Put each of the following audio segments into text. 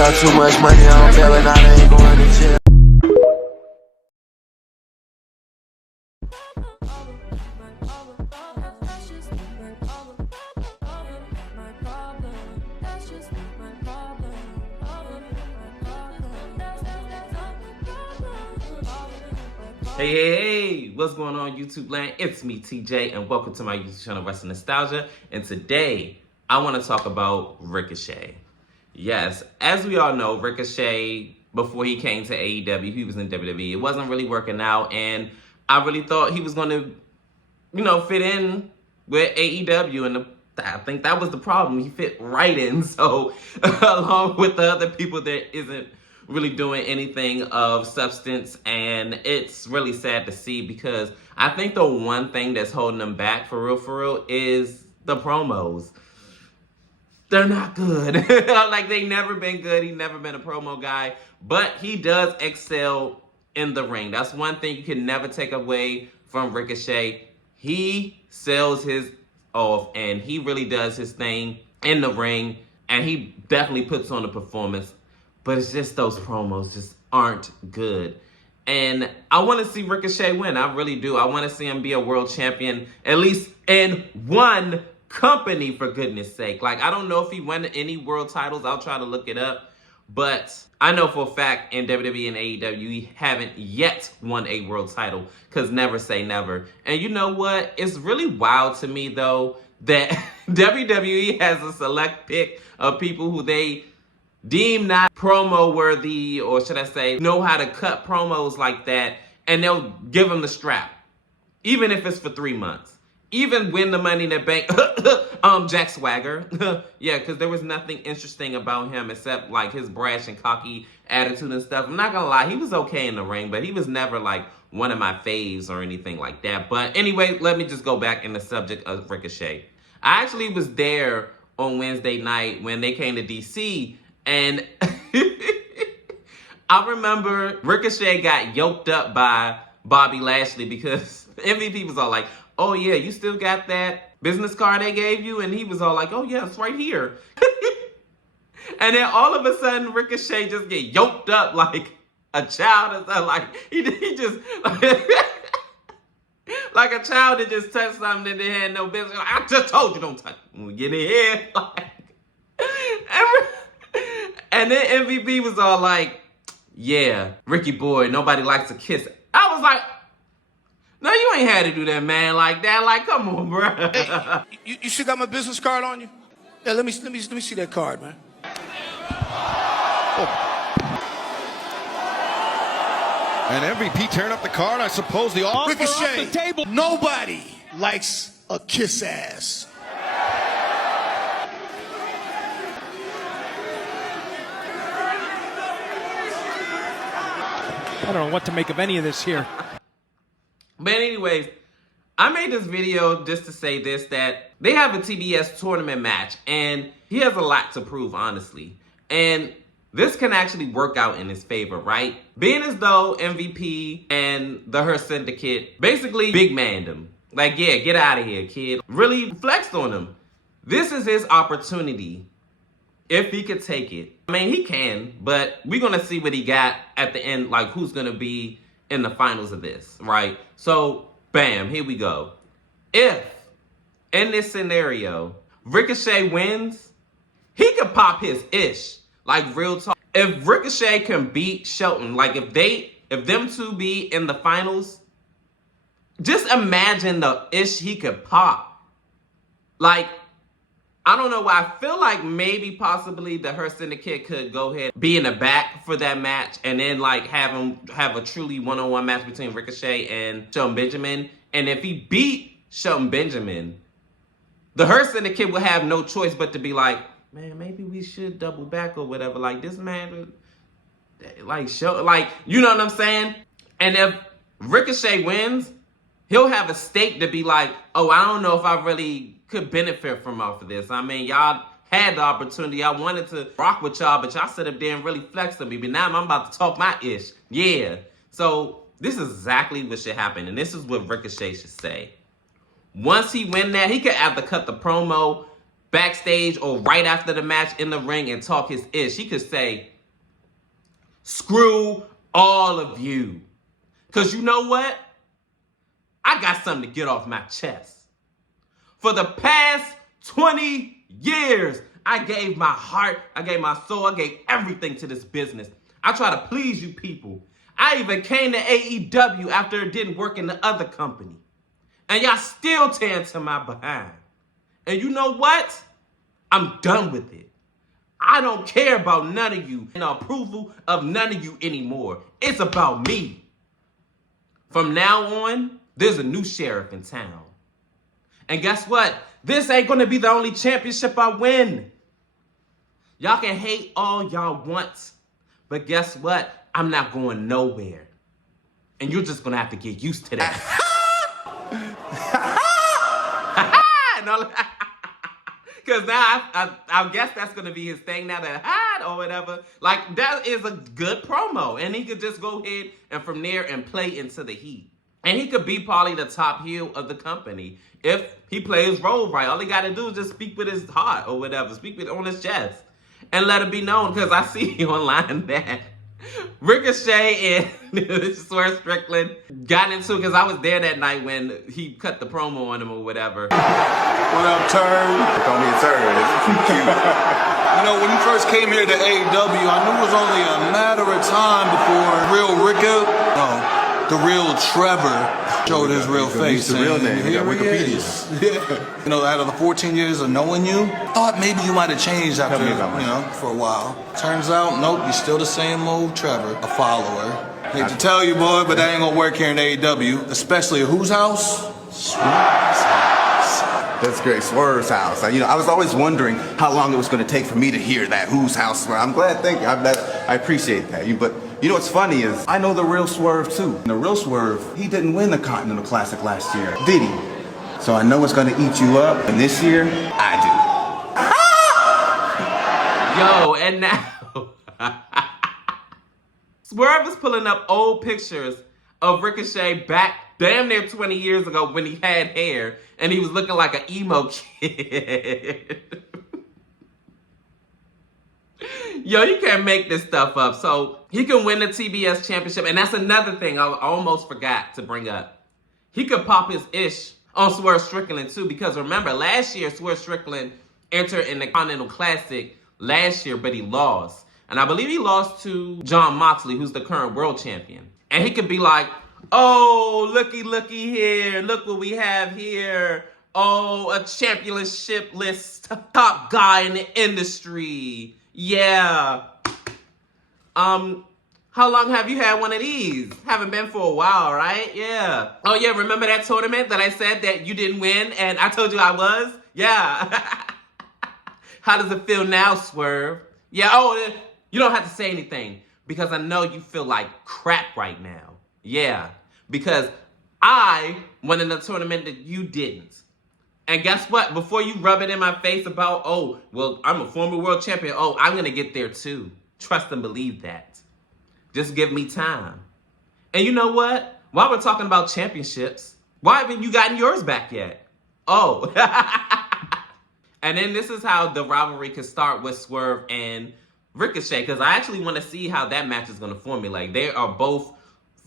got too much money, I don't care, and I ain't going to jail. Hey, what's going on YouTube land? It's me, TJ, and welcome to my YouTube channel, Wrestling Nostalgia. And today, I want to talk about Ricochet. Yes, as we all know, Ricochet, before he came to AEW, he was in WWE. It wasn't really working out, and I really thought he was going to, fit in with AEW, and I think that was the problem. He fit right in, so along with the other people that isn't really doing anything of substance, and it's really sad to see because I think the one thing that's holding him back for real is the promos. They're not good. Like, they never been good. He's never been a promo guy, but he does excel in the ring. That's one thing you can never take away from Ricochet. He sells his off, and he really does his thing in the ring, and he definitely puts on a performance. But it's just those promos just aren't good. And I want to see Ricochet win. I really do. I want to see him be a world champion, at least in one company, for goodness sake. Like, I don't know if he won any world titles. I'll try to look it up. But I know for a fact in WWE and AEW, he haven't yet won a world title, because never say never. And you know what? It's really wild to me, though, that WWE has a select pick of people who they deem not promo worthy, or should I say, know how to cut promos like that, and they'll give them the strap, even if it's for 3 months. Even win the Money in the Bank, Jack Swagger. Yeah, because there was nothing interesting about him except like his brash and cocky attitude and stuff. I'm not gonna lie, he was okay in the ring, but he was never like one of my faves or anything like that. But anyway, let me just go back in the subject of Ricochet. I actually was there on Wednesday night when they came to DC. And I remember Ricochet got yoked up by Bobby Lashley because MVP was all like, oh yeah, you still got that business card they gave you? And he was all like, oh yeah, it's right here. And then all of a sudden, Ricochet just get yoked up like a child. And stuff. Like, he just, like a child that just touched something that they had no business. Like, I just told you don't touch it. When we get in here, like, and then MVP was all like, yeah, Ricky boy, nobody likes to kiss. I was like, no, you ain't had to do that, man, like that. Like, come on, bro. Hey, you still got my business card on you? Yeah, let me see that card, man. Oh. And MVP turned up the card. I suppose the offer Ricochet, off the table. Nobody likes a kiss ass. I don't know what to make of any of this here. But anyways, I made this video just to say this, that they have a TBS tournament match, and he has a lot to prove, honestly. And this can actually work out in his favor, right? Being as though MVP and the Her Syndicate basically big manned him. Like, yeah, get out of here, kid. Really flexed on him. This is his opportunity. If he could take it. I mean, he can, but we're going to see what he got at the end, like who's going to be in the finals of this, right? So, bam, here we go. If, in this scenario, Ricochet wins, he could pop his ish. Like, real talk. If Ricochet can beat Shelton, like if them two be in the finals, just imagine the ish he could pop. Like, I don't know why. I feel like maybe possibly the Her Syndicate could go ahead be in the back for that match, and then like have a truly one-on-one match between Ricochet and Shelton Benjamin. And if he beat Shelton Benjamin, the Her Syndicate will have no choice but to be like, man, maybe we should double back or whatever. Like, this man, like, Shelton, like, you know what I'm saying? And if Ricochet wins, he'll have a stake to be like, oh, I don't know if I really could benefit from off of this. I mean, y'all had the opportunity. I wanted to rock with y'all, but y'all sit up there and really flex on me. But now I'm about to talk my ish. Yeah. So this is exactly what should happen. And this is what Ricochet should say. Once he win that, he could either cut the promo backstage or right after the match in the ring and talk his ish. He could say, screw all of you. Because you know what? I got something to get off my chest. For the past 20 years, I gave my heart, I gave my soul, I gave everything to this business. I try to please you people. I even came to AEW after it didn't work in the other company. And y'all still tearing to my behind. And you know what? I'm done with it. I don't care about none of you and the approval of none of you anymore. It's about me. From now on, there's a new sheriff in town. And guess what? This ain't gonna be the only championship I win. Y'all can hate all y'all want. But guess what? I'm not going nowhere. And you're just gonna have to get used to that. Because now I guess that's going to be his thing now, that hide or whatever. Like, that is a good promo. And he could just go ahead and from there and play into the heat. And he could be probably the top heel of the company if he plays his role right. All he got to do is just speak with his heart or whatever. Speak with on his chest. And let it be known. Because I see online that Ricochet and Swerve Strickland got into it, because I was there that night when he cut the promo on him or whatever. What up, Turd? Call me a Turd. It's cute. You know, when you first came here to AEW, I knew it was only a matter of time before the real Trevor showed his real face. The real name. Here Wikipedia. he is. Yeah. You know, out of the 14 years of knowing you, I thought maybe you might have changed after, for a while. Turns out, nope, you're still the same old Trevor, a follower. Hate to tell you, boy, but that ain't gonna work here in AEW, especially at whose house? Swerve's house. That's great. Swerve's house. I was always wondering how long it was going to take for me to hear that whose house. I'm glad. Thank you. I appreciate that. But you know what's funny is I know the real Swerve too. And the real Swerve, he didn't win the Continental Classic last year, did he? So I know it's going to eat you up. And this year, I do. Yo, and now Swerve is pulling up old pictures of Ricochet back damn near 20 years ago when he had hair and he was looking like an emo kid. Yo, you can't make this stuff up. So he can win the TBS championship. And that's another thing I almost forgot to bring up. He could pop his ish on Swerve Strickland too, because remember, last year Swerve Strickland entered in the Continental Classic last year, but he lost. And I believe he lost to Jon Moxley, who's the current world champion. And he could be like, oh, looky here. Look what we have here. Oh, a championship list top guy in the industry. Yeah. How long have you had one of these? Haven't been for a while, right? Yeah. Oh, yeah, remember that tournament that I said that you didn't win and I told you I was? Yeah. How does it feel now, Swerve? Yeah, oh, you don't have to say anything because I know you feel like crap right now. Yeah, because I won in a tournament that you didn't. And guess what? Before you rub it in my face about, oh, well, I'm a former world champion. Oh, I'm going to get there too. Trust and believe that. Just give me time. And you know what? While we're talking about championships, why haven't you gotten yours back yet? Oh. And then this is how the rivalry could start with Swerve and Ricochet, because I actually want to see how that match is going to formulate. They are both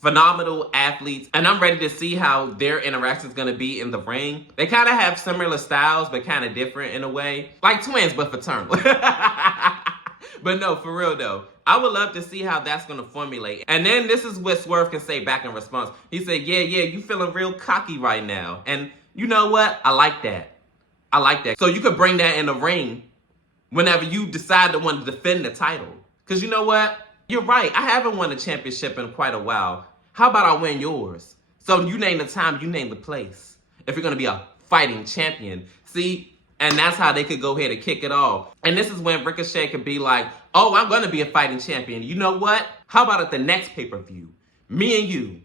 phenomenal athletes, and I'm ready to see how their interaction is going to be in the ring. They kind of have similar styles, but kind of different in a way. Like twins, but fraternal. But no, for real though, I would love to see how that's going to formulate. And then this is what Swerve can say back in response. He said, yeah, you feeling real cocky right now. And you know what? I like that. I like that. So you could bring that in the ring whenever you decide to want to defend the title. Because you know what? You're right. I haven't won a championship in quite a while. How about I win yours? So you name the time, you name the place. If you're going to be a fighting champion. See? And that's how they could go ahead and kick it off. And this is when Ricochet could be like, oh, I'm going to be a fighting champion. You know what? How about at the next pay-per-view? Me and you.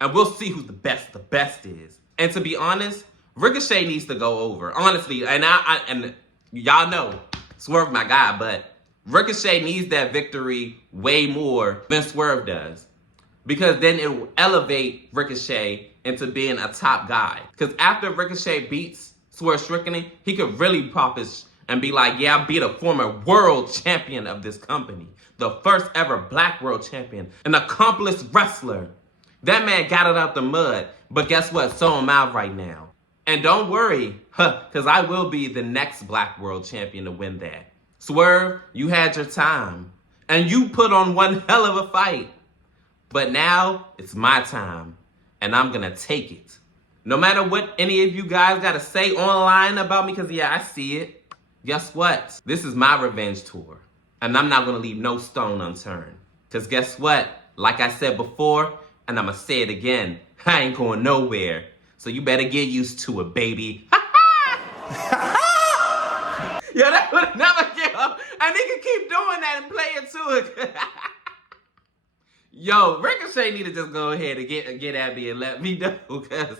And we'll see who's the best is. And to be honest, Ricochet needs to go over. Honestly, and and y'all know, Swerve my guy, but Ricochet needs that victory way more than Swerve does. Because then it will elevate Ricochet into being a top guy. Because after Ricochet beats Swerve Strickland, he could really pop his and be like, yeah, I beat a former world champion of this company. The first ever black world champion. An accomplished wrestler. That man got it out the mud. But guess what? So am I right now. And don't worry, because I will be the next black world champion to win that. Swerve, you had your time. And you put on one hell of a fight. But now, it's my time. And I'm going to take it. No matter what any of you guys got to say online about me, because yeah, I see it. Guess what? This is my revenge tour. And I'm not going to leave no stone unturned. Because guess what? Like I said before, and I'm going to say it again, I ain't going nowhere. So you better get used to it, baby. Yeah, that would never give up. And he can keep doing that and play it to it. Yo, Ricochet need to just go ahead and get at me and let me know. Because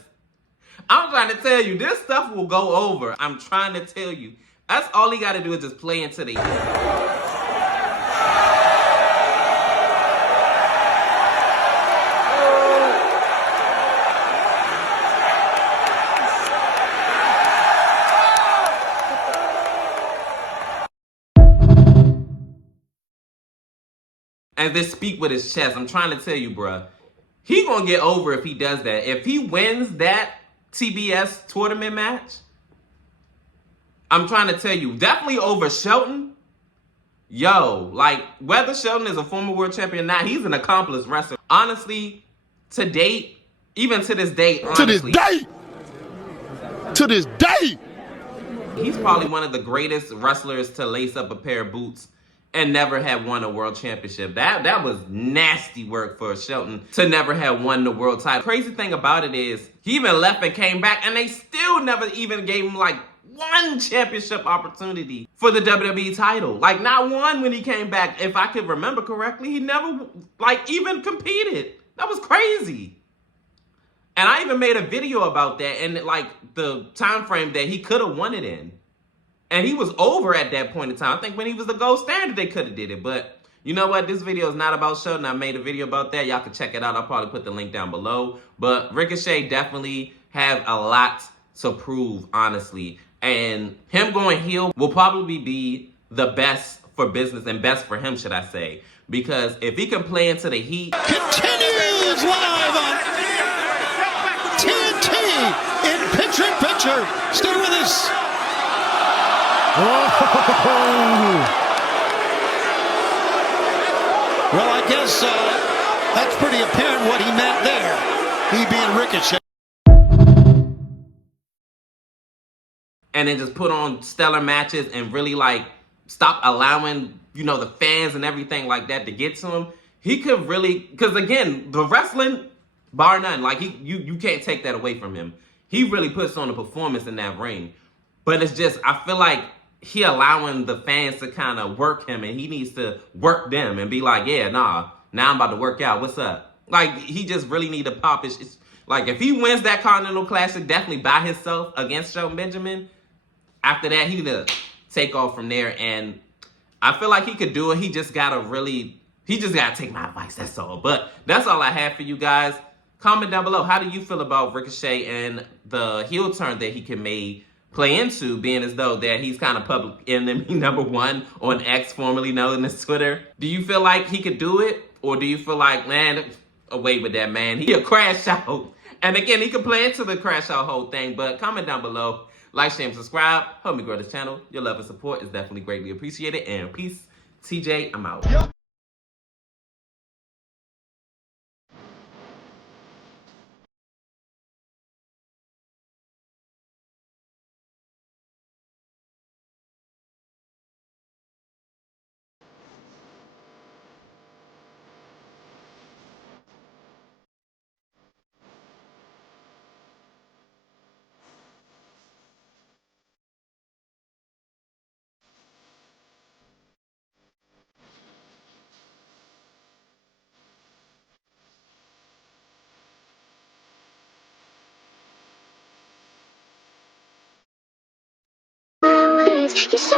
I'm trying to tell you, this stuff will go over. I'm trying to tell you. That's all he got to do is just play into the and just speak with his chest. I'm trying to tell you, bruh. He gonna get over if he does that. If he wins that TBS tournament match, I'm trying to tell you, definitely over Shelton. Yo, like, whether Shelton is a former world champion or not, he's an accomplished wrestler. Honestly, to date, even to this day, honestly. To this day! He's probably one of the greatest wrestlers to lace up a pair of boots and never have won a world championship. That was nasty work for Shelton to never have won the world title. Crazy thing about it is, he even left and came back, and they still never even gave him, like, one championship opportunity for the WWE title. Like, not one when he came back. If I could remember correctly, he never, like, even competed. That was crazy. And I even made a video about that and, like, the time frame that he could have won it in. And he was over at that point in time. I think when he was the gold standard, they could have did it. But you know what? This video is not about Shelton. I made a video about that. Y'all can check it out. I'll probably put the link down below. But Ricochet definitely have a lot to prove, honestly. And him going heel will probably be the best for business and best for him, should I say. Because if he can play into the heat. Continues live on TNT in picture-in-picture. Stay with us. Oh. Well, I guess that's pretty apparent what he meant there. He being Ricochet. And then just put on stellar matches and really, like, stop allowing, you know, the fans and everything like that to get to him. He could really, because again, the wrestling, bar none, like, you can't take that away from him. He really puts on a performance in that ring. But it's just, I feel like he allowing the fans to kind of work him, and he needs to work them and be like, yeah, nah, now I'm about to work out. What's up? Like, he just really need to pop his, like, if he wins that Continental Classic, definitely by himself against Shelton Benjamin, after that, he need to take off from there. And I feel like he could do it. He just got to take my advice. That's all. But that's all I have for you guys. Comment down below. How do you feel about Ricochet and the heel turn that he can play into, being as though that he's kind of public enemy #1 on X, formerly known as Twitter? Do you feel like he could do it? Or do you feel like, man, away with that, man. He'll crash out. And again, he can play into the crash out whole thing. But comment down below. Like, share, and subscribe. Help me grow this channel. Your love and support is definitely greatly appreciated. And peace. TJ, I'm out. Yep. Yes,